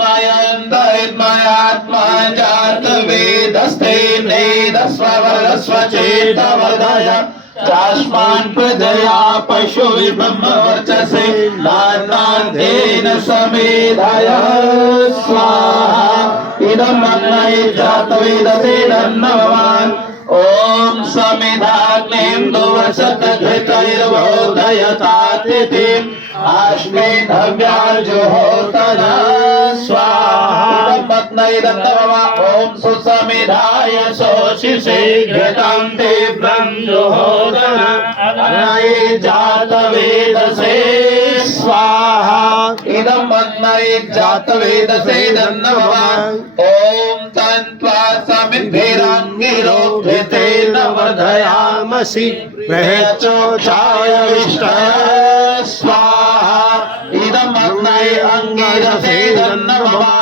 मयन्त्मयात्मा जातवेदस्ते नेदस्वरस्वचेतवदय चास्मान् प्रजया पशुर्ब्रह्मवर्चसे नान्नाथेन समेधाय स्वाहा इदं अग्नये जातवेदसे नमः ओम समिधाग्नेन्दुवसतघृतैर्वोदयतातिथिम् अस्मिन् हव्याजुहोतना स्वाहा इदं नमः ओम सुसमिधाय सोषिषे घृतं तीव्रं जुहोतना अग्नये जातवेदसे स्वाहा इदं अग्नये जातवेदसे नमः ओम तन्त्वा समिद्भिरङ्गिरो तेन वर्धयामसि प्रहचोचाय विष्ट स्वाहा इदम् अग्नये अंगिरसे नमः